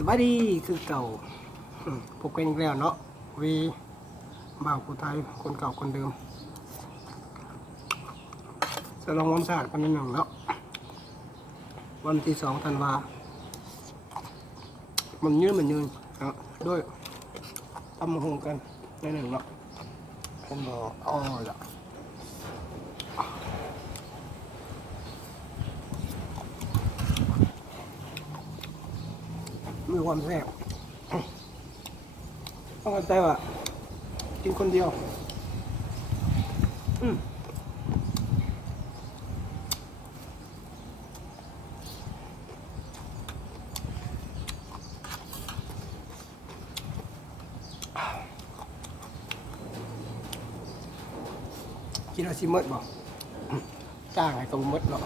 สบายดีคือเก่าพบกันอีกแล้วเนาะวีบ่าวผู้ไทยคนเก่าคนเดิมจะลองวันศาสตร์กันนิดหนึ่งเนาะวันที่2 ธันวามันยืนเนาะด้วยทำมาหงกันในหนึ่งเนาะเป็นบอกอ๋อละมีความแซ่บต้องเข้าใจว่ากินคนเดียวกินอาชิมดบอกจ้างให้ตัวมดเนาะ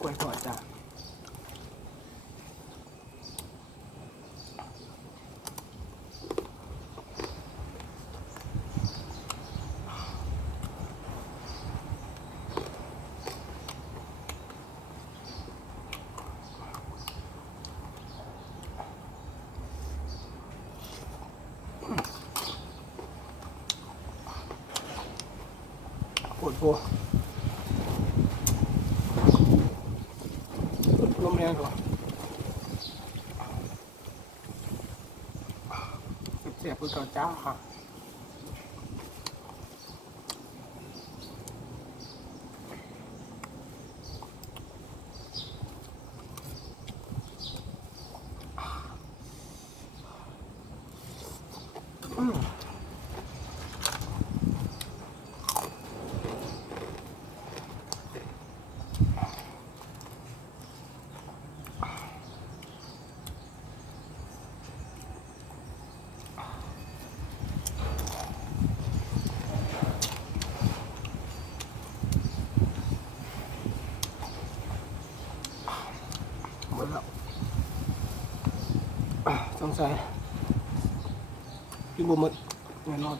กล้วยทอดจ้าปวดหัวลมแรงกว่าเสียบคือเก่าจ้าค่ะหมดแล้วสงสัยพี่บุ๋มหมดแน่นอน